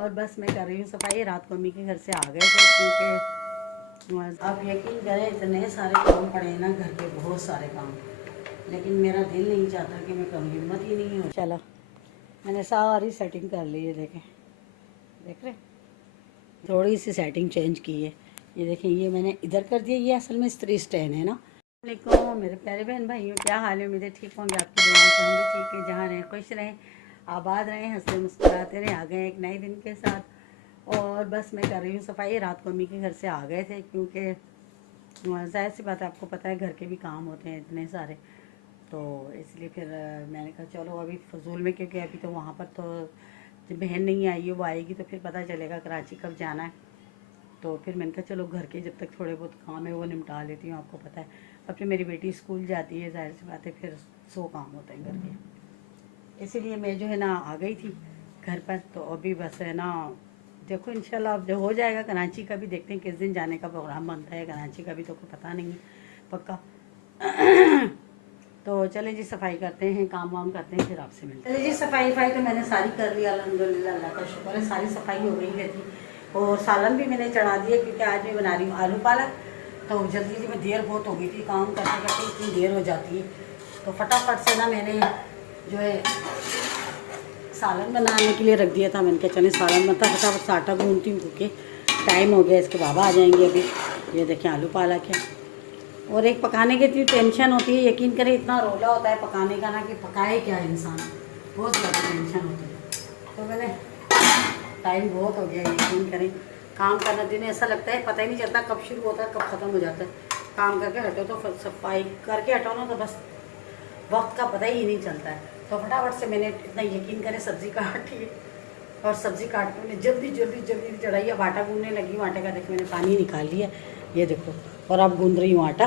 और बस मैं कर रही हूँ सफाई। रात को अम्मी के घर से आ गए थे क्योंकि आप यकीन करें इतने सारे काम पड़े हैं ना, घर के बहुत सारे काम, लेकिन मेरा दिल नहीं चाहता कि मैं करूँ, हिम्मत ही नहीं हो। चला मैंने सारी सेटिंग कर ली है, देखें देख रहे, थोड़ी सी सेटिंग चेंज की है। ये देखें, ये मैंने इधर कर दिया, ये असल में स्त्री स्टैंड है ना। वालेकुम मेरे प्यारे बहन भाइयों, क्या हाल है? उम्मीद है ठीक होंगे, आपकी दुआओं से हम भी ठीक है। जहाँ रहें खुश रहें, आबाद रहें, हंसते मुस्कुराते रहें। आ गए एक नए दिन के साथ और बस मैं कर रही हूँ सफाई। रात को अम्मी के घर से आ गए थे क्योंकि जाहिर सी बात है, आपको पता है घर के भी काम होते हैं इतने सारे, तो इसलिए फिर मैंने कहा चलो अभी फजूल में, क्योंकि अभी तो वहाँ पर तो जब बहन नहीं आई है, वो आएगी तो फिर पता चलेगा कराची कब जाना है। तो फिर मैंने कहा चलो घर के जब तक थोड़े बहुत काम है वो निपटा लेती हूँ। आपको पता है अब फिर मेरी बेटी स्कूल जाती है, जाहिर सी बात है फिर 100 काम होते हैं घर के, इसीलिए मैं जो है ना आ गई थी घर पर। तो अभी बस है ना, देखो इंशाल्लाह अब जो हो जाएगा। कराची का भी देखते हैं किस दिन जाने का प्रोग्राम बनता है, कराची का भी तो कोई पता नहीं पक्का। तो चले जी सफाई करते हैं, काम वाम करते हैं, फिर आपसे मिलते हैं। चले जी सफाई तो मैंने सारी कर ली अल्हम्दुलिल्लाह, अल्लाह का शुक्र है, सारी सफाई हो गई है थी। और सालन भी मैंने चढ़ा दिया क्योंकि आज मैं बना रही हूँ आलू पालक। तो जल्दी में देर बहुत हो गई थी, काम करते करते इतनी देर हो जाती है, तो फटाफट से ना मैंने जो है सालन बनाने के लिए रख दिया था। मैंने कहा चले सालन बनता, फटाफट से आटा गूंथती हूँ क्योंकि टाइम हो गया, इसके बाबा आ जाएंगे अभी। ये देखें आलू पालक है, और एक पकाने की इतनी टेंशन होती है, यकीन करें इतना रोला होता है पकाने का ना कि पकाए क्या इंसान, बहुत ज़्यादा टेंशन होती है। तो मैंने टाइम बहुत हो गया, यकीन करें काम करना दिन ऐसा लगता है पता ही नहीं चलता कब शुरू होता है कब ख़त्म हो जाता है। काम करके हटो तो सफाई करके हटो ना तो बस वक्त का पता ही नहीं चलता है। तो फटाफट से मैंने इतना यकीन करें सब्ज़ी काटी और सब्ज़ी काट के मैंने जल्दी जल्दी जल्दी चढ़ाई। अब आटा गूंदने लगी हूँ, आटे का देखो मैंने पानी निकाल लिया, ये देखो, और अब गूंद रही हूँ आटा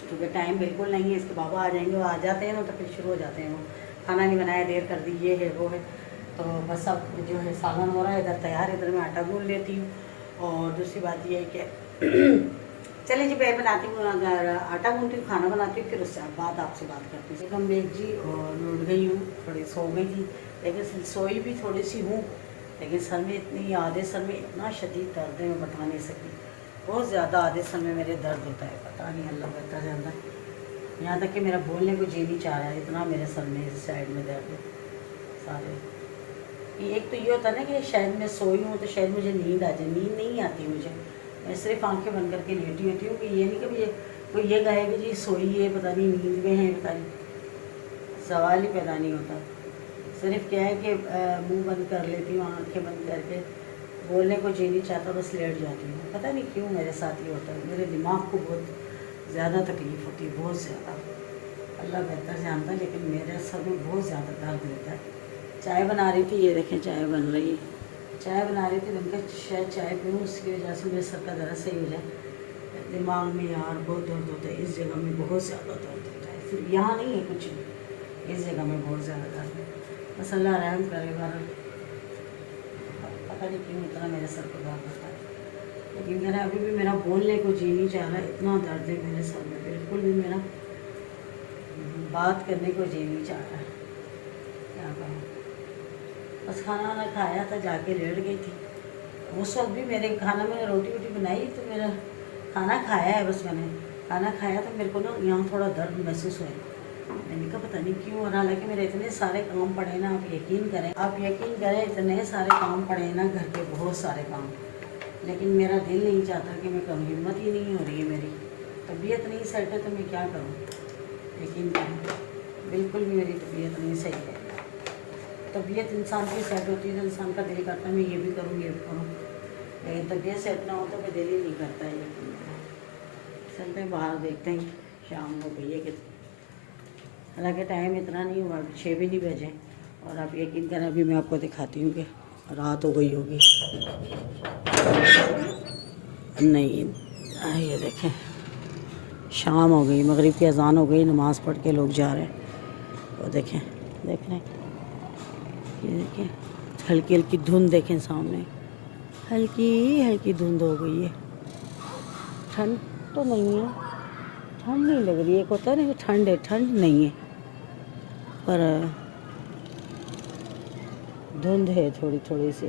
क्योंकि टाइम बिल्कुल नहीं है। इसके बाबा आ जाएंगे, वो आ जाते हैं ना तो फिर शुरू हो जाते हैं, वो खाना नहीं बनाया, देर कर दी, ये है वो है। तो बस अब जो है सालन हो रहा है इधर तैयार, इधर मैं आटा गूंद लेती हूँ। और दूसरी बात ये है कि चलिए जी मैं बनाती हूँ, अगर आटा गूंदती हूँ, खाना बनाती हूँ, फिर उससे बाद आपसे बात करती हूँ। कम बेग जी और मैं उठ गई हूँ, थोड़ी सो गई थी, लेकिन सोई भी थोड़ी सी हूँ, लेकिन सर में इतनी आधे सर में इतना शदीद दर्द है, मैं बता नहीं सकती, बहुत ज़्यादा आधे सर में मेरे दर्द होता है, पता नहीं अल्लाह बेहतर जानता है। यहाँ तक कि मेरा बोलने को जी नहीं चाह रहा है, इतना मेरे सर में इस साइड में दर्द है सारे। एक तो ये होता है ना कि शायद मैं सोई हूँ तो शायद मुझे नींद आ जाए, नींद नहीं आती मुझे, मैं सिर्फ आंखें बंद करके लेटी होती हूँ। कि ये नहीं कि कोई ये कहे कि जी सोई है, पता नहीं नींद में है, पता नहीं, सवाल ही पैदा नहीं होता। सिर्फ क्या है कि मुंह बंद कर लेती हूँ, आंखें बंद करके बोलने को जी नहीं चाहता, बस लेट जाती हूँ। पता नहीं क्यों मेरे साथ ही होता है, मेरे दिमाग को बहुत ज़्यादा तकलीफ़ होती है, बहुत ज़्यादा, अल्लाह बेहतर जानता है, लेकिन मेरे सर में बहुत ज़्यादा दर्द रहता है। चाय बना रही थी, ये देखें चाय बन रही है, चाय बना रही थी, मैंने कहा शायद चाय पीऊँ, उसकी वजह से मेरे सर का दर्द सही हो जाए। दिमाग में यार बहुत दर्द होता है, इस जगह में बहुत ज़्यादा दर्द होता है, सिर्फ यहाँ नहीं है कुछ भी, इस जगह में बहुत ज़्यादा दर्द है। बस अल्लाह रहम करेगा, पता नहीं क्यों इतना मेरे सर को दर्द होता है, लेकिन मेरा अभी भी मेरा बोलने को जी नहीं चाह रहा, इतना दर्द है मेरे सर में, बिल्कुल भी मेरा बात करने को जी नहीं चाह रहा है, क्या करूँ। बस खाना वाना खाया था, जाके लेट गई थी, उस वक्त भी मेरे खाना, मैंने रोटी वोटी बनाई तो मेरा खाना खाया है, बस मैंने खाना खाया तो मेरे को ना यहाँ थोड़ा दर्द महसूस हुआ, मैंने कहा पता नहीं क्यों। और हालांकि मेरे इतने सारे काम पड़े ना, आप यकीन करें इतने सारे काम पड़े ना घर के, बहुत सारे काम, लेकिन मेरा दिल नहीं चाहता कि मैं करूँ, हिम्मत ही नहीं हो रही है, मेरी तबीयत नहीं सेट है तो मैं क्या करूँ। यकीन करें बिल्कुल भी मेरी तबीयत नहीं सही है, तबीयत इंसान की सेट होती है तो इंसान का दिल करता है मैं ये भी करूँ ये भी करूँ, लेकिन तबीयत सेट ना हो तो मैं दिल ही नहीं करता है। चलते हैं बाहर, देखते हैं, शाम हो गई है कि, हालांकि टाइम इतना नहीं हुआ, 6 भी नहीं बजे, और आप यकीन करें अभी मैं आपको दिखाती हूँ कि रात हो गई होगी, नहीं ये देखें शाम हो गई, मगरिब की अजान हो गई, नमाज़ पढ़ के लोग जा रहे हैं। वो देखें, देख रहे हैं, ये देखें हल्की हल्की धुंध, देखें सामने हल्की हल्की धुंध हो गई है, ठंड तो नहीं है, ठंड नहीं लग रही है, एक होता है ना ठंड है, ठंड नहीं है, पर धुंध है थोड़ी थोड़ी सी,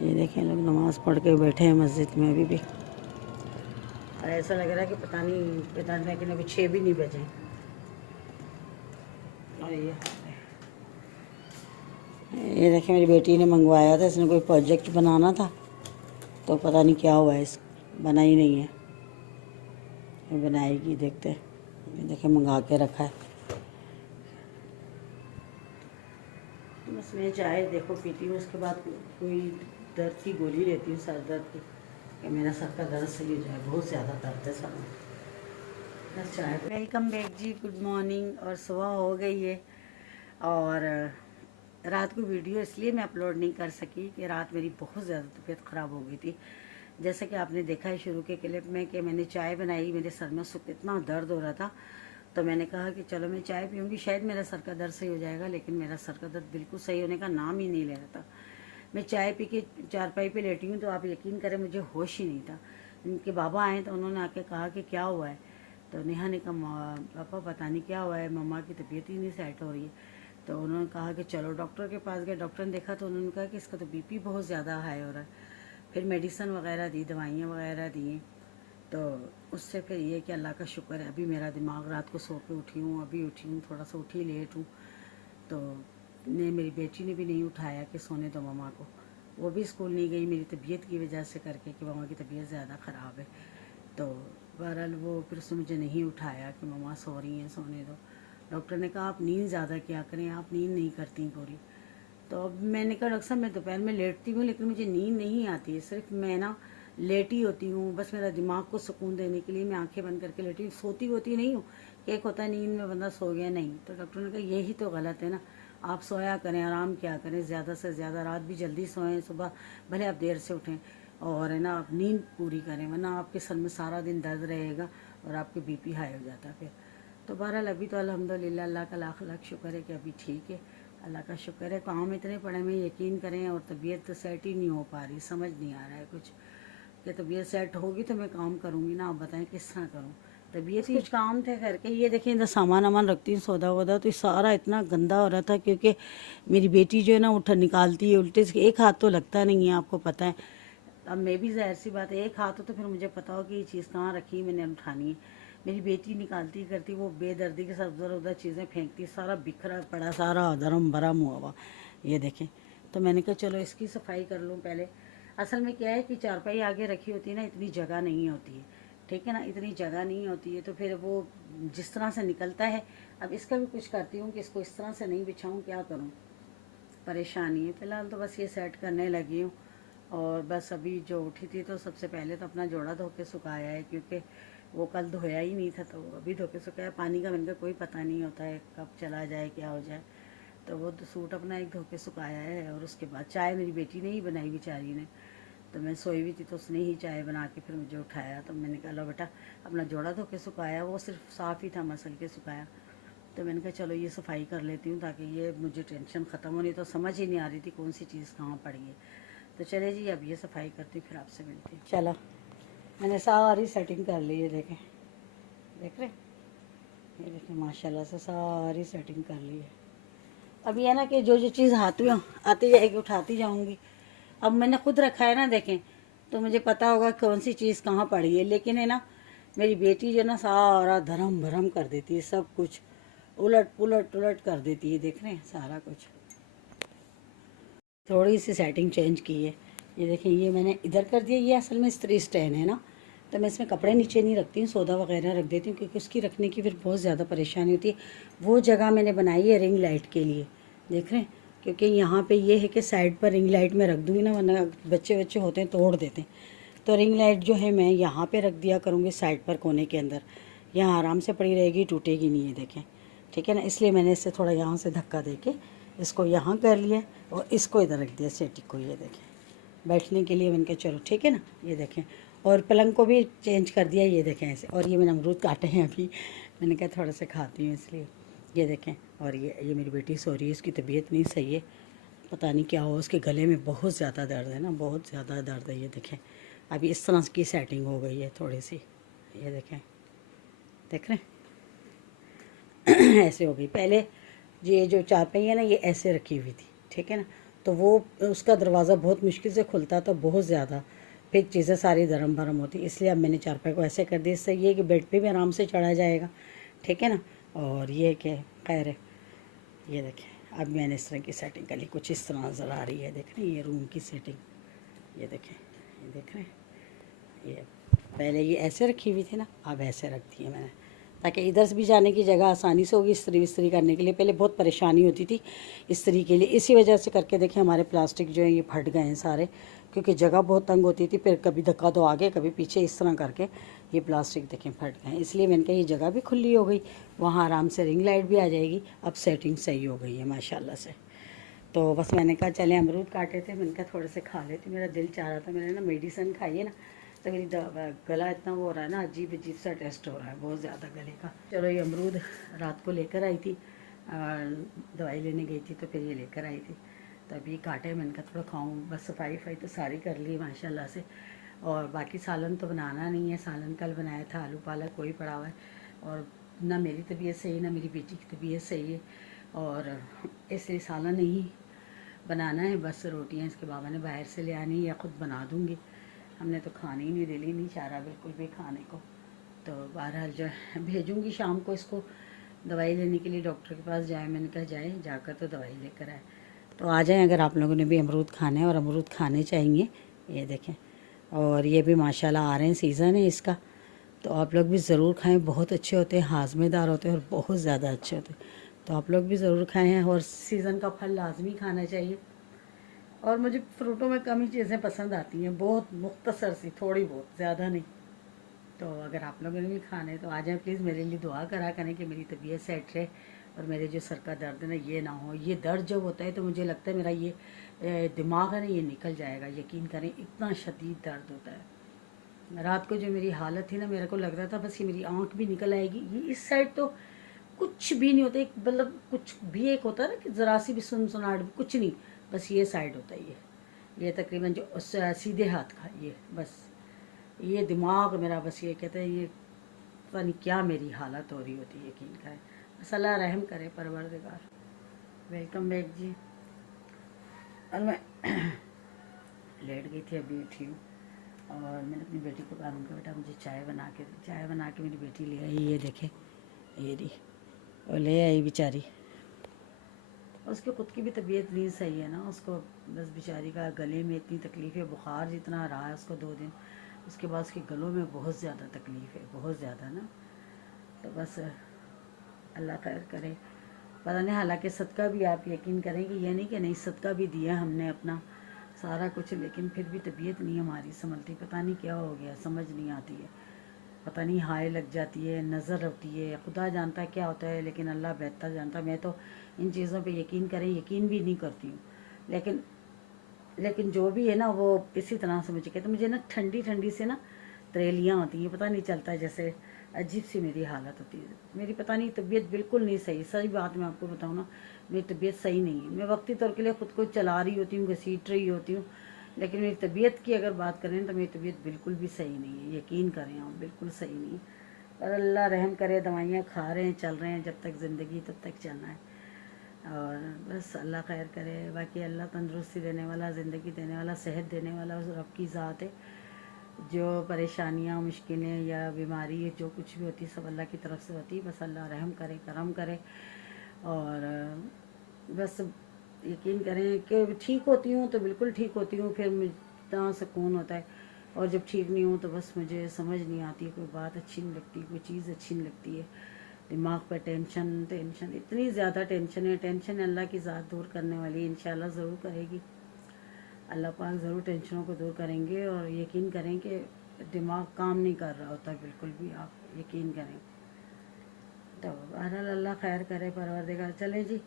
ये देखें लोग नमाज़ पढ़ के बैठे हैं मस्जिद में अभी भी, और ऐसा लग रहा है कि पता नहीं कि अभी 6 भी नहीं बजे। और ये देखें मेरी बेटी ने मंगवाया था, इसने कोई प्रोजेक्ट बनाना था, तो पता नहीं क्या हुआ है, इस बना ही नहीं है। ये बनाएगी, देखते हैं। ये देखें मंगा के रखा है। बस मैं चाय देखो पीती हूँ, उसके बाद कोई दर्द की गोली लेती हूँ, सर दर्द की, कि मेरा सर का दर्द सही हो जाए, बहुत ज़्यादा दर्द है सर में। बस चाय। वेलकम बैक जी, गुड मॉर्निंग। और सुबह हो गई है, और रात को वीडियो इसलिए मैं अपलोड नहीं कर सकी कि रात मेरी बहुत ज़्यादा तबीयत ख़राब हो गई थी। जैसे कि आपने देखा है शुरू के क्लिप में कि मैंने चाय बनाई, मेरे सर में इतना दर्द हो रहा था, तो मैंने कहा कि चलो मैं चाय पीऊँगी, शायद मेरा सर का दर्द सही हो जाएगा। लेकिन मेरा सर का दर्द बिल्कुल सही होने का नाम ही नहीं ले रहा था। मैं चाय पी के चारपाई पे लेटी हूँ, तो आप यकीन करें मुझे होश ही नहीं था। इनके बाबा आए तो उन्होंने आके कहा कि क्या हुआ है, तो नेहा ने कहा पापा पता नहीं क्या हुआ है, मम्मा की तबीयत ही नहीं सेट हो रही है। तो उन्होंने कहा कि चलो डॉक्टर के पास गए। डॉक्टर ने देखा तो उन्होंने कहा कि इसका तो बीपी बहुत ज़्यादा हाई हो रहा है। फिर मेडिसन वगैरह दी, दवाइयाँ वगैरह दी, तो उससे फिर ये कि अल्लाह का शुक्र है अभी मेरा दिमाग, रात को सो के उठी हूँ, अभी उठी हूँ, थोड़ा सा उठी लेट हूँ। तो ने मेरी बेटी ने भी नहीं उठाया कि सोने दो मम्मा को, वो भी स्कूल नहीं गई मेरी तबीयत की वजह से करके कि मम्मा की तबीयत ज़्यादा ख़राब है। तो बहरहाल वो फिर उसने मुझे नहीं उठाया कि मम्मा सो रही हैं, सोने दो। डॉक्टर ने कहा आप नींद ज़्यादा क्या करें, आप नींद नहीं करती पूरी। तो अब मैंने कहा डॉक्टर साहब मैं दोपहर में लेटती हूँ, लेकिन मुझे नींद नहीं आती है, सिर्फ मैं ना लेटी होती हूँ, बस मेरा दिमाग को सुकून देने के लिए मैं आंखें बंद करके लेटी हूँ, सोती होती नहीं हूँ। एक होता है नींद में बंदा सो गया, नहीं। तो डॉक्टर ने कहा यही तो गलत है ना, आप सोया करें, आराम क्या करें, ज़्यादा से ज़्यादा रात भी जल्दी सोएं, सुबह भले आप देर से उठें, और है ना आप नींद पूरी करें, वरना आपके सर में सारा दिन दर्द रहेगा और आपके बीपी हाई हो जाता है फिर। तो बहरहाल अभी तो अल्हम्दुलिल्लाह अल्लाह का लाख लाख शुक्र है कि अभी ठीक है, अल्लाह का शुक्र है। काम इतने पड़े में यकीन करें, और तबीयत तो सेट ही नहीं हो पा रही, समझ नहीं आ रहा है कुछ कि तबीयत सेट होगी तो मैं काम करूँगी ना, आप बताएं किस तरह करूँ। तबीयत ही कुछ काम थे करके। ये देखिए इधर सामान वामान रखती हूँ, सौदा वौदा, तो सारा इतना गंदा हो रहा था, क्योंकि मेरी बेटी जो है ना उठा निकालती है उल्टे से, एक हाथ तो लगता नहीं है, आपको पता है। अब मैं भी ज़ाहिर सी बात है, एक हाथ हो तो फिर मुझे पता हो कि ये चीज़ कहाँ रखी, मैंने उठानी है। मेरी बेटी निकालती करती, वो बेदर्दी के साथ उधर उधर चीज़ें फेंकती, सारा बिखरा पड़ा, सारा धर्म भरम हुआ हुआ। ये देखें, तो मैंने कहा चलो इसकी सफाई कर लूँ पहले। असल में क्या है कि चारपाई आगे रखी होती है ना, इतनी जगह नहीं होती है, ठीक है ना, इतनी जगह नहीं होती है, तो फिर वो जिस तरह से निकलता है। अब इसका भी कुछ करती हूँ कि इसको इस तरह से नहीं बिछाऊँ, क्या करूँ, परेशानी है। फ़िलहाल तो बस ये सेट करने लगी हूँ। और बस अभी जो उठी थी तो सबसे पहले तो अपना जोड़ा धो के सुखाया है, क्योंकि वो कल धोया ही नहीं था, तो अभी धो के सुखाया। पानी का मैंने कोई पता नहीं होता है कब चला जाए, क्या हो जाए, तो वो तो सूट अपना एक धो के सुखाया है। और उसके बाद चाय मेरी बेटी ने ही बनाई, बेचारी ने, तो मैं सोई हुई थी तो उसने ही चाय बना के फिर मुझे उठाया। तो मैंने कहा लो बेटा अपना जोड़ा धो के सुखाया, वो सिर्फ साफ़ ही था, मसल के सुखाया। तो मैंने कहा चलो ये सफाई कर लेती हूँ, ताकि ये मुझे टेंशन ख़त्म होनी, तो समझ ही नहीं आ रही थी कौन सी चीज़ कहाँ पड़ी है। तो चले जी अब ये सफाई करती हूँ, फिर आपसे मिलती हूँ। चलो मैंने सारी सेटिंग कर ली है, देखें, देख रहे, ये देखें माशाल्लाह से सारी सेटिंग कर ली है। अब ये ना कि जो जो चीज़ हाथ में आती जाएगी उठाती जाऊँगी। अब मैंने खुद रखा है ना, देखें, तो मुझे पता होगा कौन सी चीज़ कहाँ पड़ी है। लेकिन है ना मेरी बेटी जो ना सारा धर्म भरम कर देती है, सब कुछ उलट पुलट उलट कर देती है, देख रहे हैं सारा कुछ। थोड़ी सी सेटिंग चेंज की है। ये देखें, ये मैंने इधर कर दिया, ये असल में इस्त्री स्टैंड है ना, तो मैं इसमें कपड़े नीचे नहीं रखती हूँ, सौदा वगैरह रख देती हूँ, क्योंकि उसकी रखने की फिर बहुत ज़्यादा परेशानी होती है। वो जगह मैंने बनाई है रिंग लाइट के लिए, देख रहे हैं, क्योंकि यहाँ पे ये है कि साइड पर रिंग लाइट में रख दूँगी ना, वरना बच्चे बच्चे होते हैं तोड़ देते हैं। तो रिंग लाइट जो है मैं यहाँ पर रख दिया करूँगी साइड पर कोने के अंदर, यहाँ आराम से पड़ी रहेगी, टूटेगी नहीं है, देखें, ठीक है ना। इसलिए मैंने इससे थोड़ा यहाँ से धक्का दे के इसको यहाँ कर लिया और इसको इधर रख दिया सेटी को, ये देखें, बैठने के लिए। मैंने कहा चलो ठीक है ना, ये देखें। और पलंग को भी चेंज कर दिया, ये देखें ऐसे। और ये मैंने अमरूद काटे हैं अभी, मैंने कहा थोड़ा सा खाती हूँ इसलिए, ये देखें। और ये मेरी बेटी सो रही है, इसकी तबीयत नहीं सही है, पता नहीं क्या हो, उसके गले में बहुत ज़्यादा दर्द है ना, बहुत ज़्यादा दर्द है। ये देखें अभी इस तरह की सेटिंग हो गई है थोड़ी सी, ये देखें, देख रहे हैं ऐसे हो गई। पहले ये जो चारपाई है ना, ये ऐसे रखी हुई थी, ठीक है ना, तो वो उसका दरवाज़ा बहुत मुश्किल से खुलता था, बहुत ज़्यादा, फिर चीज़ें सारी धर्म भरम होती, इसलिए अब मैंने चारपाई को ऐसे कर दिया। इससे ये कि बेड पे भी आराम से चढ़ा जाएगा, ठीक है ना। और ये कि खैर है, ये देखें अब मैंने इस तरह की सेटिंग कर ली, कुछ इस तरह नज़र आ रही है, देख रहे हैं ये रूम की सेटिंग, ये देखें, ये देख रहे हैं। ये पहले ये ऐसे रखी हुई थी ना, अब ऐसे रख दी है मैंने, ताकि इधर से भी जाने की जगह आसानी से होगी इस्त्री विस्त्री करने के लिए। पहले बहुत परेशानी होती थी इस्त्री के लिए, इसी वजह से करके देखें हमारे प्लास्टिक जो है ये फट गए हैं सारे, क्योंकि जगह बहुत तंग होती थी, फिर कभी धक्का तो आगे कभी पीछे, इस तरह करके ये प्लास्टिक देखें फट गए हैं। इसलिए मैंने कहा ये जगह भी खुली हो गई, वहाँ आराम से रिंग लाइट भी आ जाएगी। अब सेटिंग सही हो गई है माशाल्लाह से। तो बस मैंने कहा चले अमरूद काटे थे, मैंने कहा थोड़े से खा लेते, मेरा दिल चाह रहा था। मैंने ना मेडिसिन खाई है ना, तो मेरी गला इतना वो हो रहा है ना, अजीब अजीब सा टेस्ट हो रहा है बहुत ज़्यादा गले का। चलो ये अमरूद रात को लेकर आई थी, दवाई लेने गई थी तो फिर ये लेकर आई थी, तो अभी काटे, मैंने कहा थोड़ा खाऊँ। बस सफाई वफाई तो सारी कर ली माशाल्लाह से, और बाकी सालन तो बनाना नहीं है। सालन कल बनाया था, आलू पालक वही पड़ा हुआ है, और ना मेरी तबीयत सही है ना मेरी बेटी की तबीयत सही है, और इसलिए सालन नहीं बनाना है। बस रोटियां इसके बाबा ने बाहर से ले आनी या ख़ुद बना दूँगी, हमने तो खाने ही नहीं, दिल ही नहीं चाह रहा बिल्कुल भी खाने को। तो बहरहाल जो है भेजूँगी शाम को इसको दवाई लेने के लिए, डॉक्टर के पास जाए, मैंने कहा जाए, जाकर तो दवाई लेकर आए। तो आ जाएं अगर आप लोगों ने भी अमरूद खाने हैं, और अमरूद खाने चाहिए, ये देखें। और ये भी माशाल्लाह आ रहे हैं, सीज़न है इसका, तो आप लोग भी ज़रूर खाएँ, बहुत अच्छे होते हैं, हाजमेदार होते हैं और बहुत ज़्यादा अच्छे होते हैं। तो आप लोग भी ज़रूर खाएँ, और सीज़न का फल लाजमी खाना चाहिए। और मुझे फ्रूटों में कम ही चीज़ें पसंद आती हैं, बहुत मुख्तसर सी, थोड़ी बहुत, ज़्यादा नहीं। तो अगर आप लोगों ने भी खाने तो आ जाए, प्लीज़ मेरे लिए दुआ करा करें कि मेरी तबीयत सेट रहे, और मेरे जो सर का दर्द है ना ये ना हो। ये दर्द जब होता है तो मुझे लगता है मेरा ये दिमाग है ना ये निकल जाएगा, यकीन करें, इतना शदीद दर्द होता है। रात को जो मेरी हालत थी ना, मेरे को लग रहा था बस ये मेरी आँख भी निकल आएगी। ये इस साइड तो कुछ भी नहीं होता, एक मतलब कुछ भी एक होता है ना कि ज़रा सी भी सुनसुनाहट, कुछ नहीं, बस ये साइड होता है, ये तकरीबन जो सीधे हाथ का, ये बस ये दिमाग मेरा बस ये कहते हैं, ये पता नहीं क्या मेरी हालत हो रही होती है, यकीन करें। बस अल्लाह रहम करे, परवरदिगार। वेलकम बैक जी। और मैं लेट गई थी, अभी उठी हूँ, और मैंने अपनी बेटी को कहा, उनका बेटा मुझे चाय बना के दे। चाय बना के मेरी बेटी ले आई, ये देखे, ये दी, और ले आई बेचारी। उसकी ख़ुद की भी तबीयत नहीं सही है ना, उसको बस बेचारी का गले में इतनी तकलीफ़ है, बुखार जितना रहा है उसको 2 दिन, उसके बाद उसके गलों में बहुत ज़्यादा तकलीफ़ है, बहुत ज़्यादा ना। तो बस अल्लाह खैर करे, पता नहीं। हालांकि सदका भी आप यकीन करें कि ये नहीं कि नहीं, सदका भी दिया हमने अपना सारा कुछ, लेकिन फिर भी तबीयत नहीं हमारी संभलती, पता नहीं क्या हो गया, समझ नहीं आती है, पता नहीं हाय लग जाती है, नज़र होती है, खुदा जानता है क्या होता है, लेकिन अल्लाह बेहतर जानता है। मैं तो इन चीज़ों पे यकीन करें, यकीन भी नहीं करती हूँ, लेकिन जो भी है ना वो इसी तरह से मुझे कहते, मुझे ना ठंडी ठंडी से ना त्रेलियाँ होती हैं, पता नहीं चलता, जैसे अजीब सी मेरी हालत होती है। मेरी पता नहीं तबीयत बिल्कुल नहीं सही, सही बात मैं आपको बताऊँ ना, मेरी तबीयत सही नहीं है। मैं वक्ती तौर के लिए ख़ुद को चला रही होती हूँ, घसीट रही होती हूँ, लेकिन मेरी तबीयत की अगर बात करें तो मेरी तबीयत बिल्कुल भी सही नहीं है, यकीन करें आप, बिल्कुल सही नहीं है। पर अल्लाह रहम करे, दवाइयाँ खा रहे हैं, चल रहे हैं, जब तक ज़िंदगी तब तक चलना है, और बस अल्लाह खैर करे। बाकी अल्लाह तंदुरुस्ती देने वाला, ज़िंदगी देने वाला, सेहत देने वाला उस रब की ज़ात है। जो परेशानियाँ, मुश्किलें या बीमारी जो कुछ भी होती है सब अल्लाह की तरफ से होती है। बस अल्लाह रहम करे, करम करे, और बस यकीन करें कि ठीक होती हूँ तो बिल्कुल ठीक होती हूँ, फिर मुझे इतना सुकून होता है, और जब ठीक नहीं हूँ तो बस मुझे समझ नहीं आती, कोई बात अच्छी नहीं लगती, कोई चीज़ अच्छी नहीं लगती है, दिमाग पर टेंशन टेंशन, इतनी ज़्यादा टेंशन है। टेंशन अल्लाह की ज़ात दूर करने वाली, इंशाल्लाह ज़रूर करेगी, अल्लाह पाक ज़रूर टेंशनों को दूर करेंगे। और यकीन करें कि दिमाग काम नहीं कर रहा होता बिल्कुल भी, आप यकीन करें। तो बहरहाल अल्लाह खैर करे, परवरदिगार। चलें जी,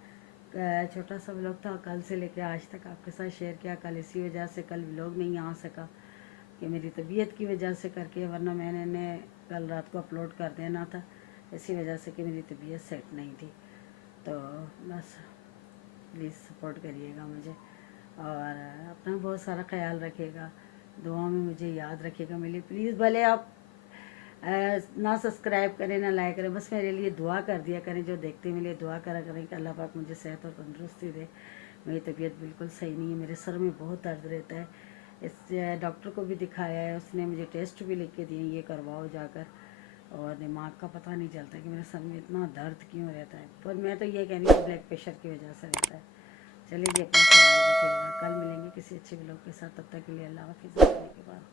छोटा सा व्लॉग था, कल से लेकर आज तक आपके साथ शेयर किया। कल इसी वजह से कल व्लॉग नहीं आ सका कि मेरी तबीयत की वजह से करके, वरना मैंने कल रात को अपलोड कर देना था, इसी वजह से कि मेरी तबीयत सेट नहीं थी। तो बस प्लीज़ सपोर्ट करिएगा मुझे, और अपना बहुत सारा ख्याल रखिएगा, दुआ में मुझे याद रखिएगा मेरे लिए प्लीज़। भले आप ना सब्सक्राइब करें ना लाइक करें, बस मेरे लिए दुआ कर दिया करें, जो देखते हैं मेरे लिए दुआ करा करें कि अल्लाह पाक मुझे सेहत और तंदुरुस्ती दे। मेरी तबीयत बिल्कुल सही नहीं है, मेरे सर में बहुत दर्द रहता है। इस डॉक्टर को भी दिखाया है, उसने मुझे टेस्ट भी लिख के दिए, ये करवाओ जाकर। और दिमाग का पता नहीं चलता कि मेरे सर में इतना दर्द क्यों रहता है, पर मैं तो ये कह रही हूँ ब्लड प्रेशर की वजह से रहता है। चलिए जी, अपना ख्याल रखिएगा, कल मिलेंगे किसी अच्छे ब्लॉग के साथ, तब तक के लिए अल्लाह हाफिज़।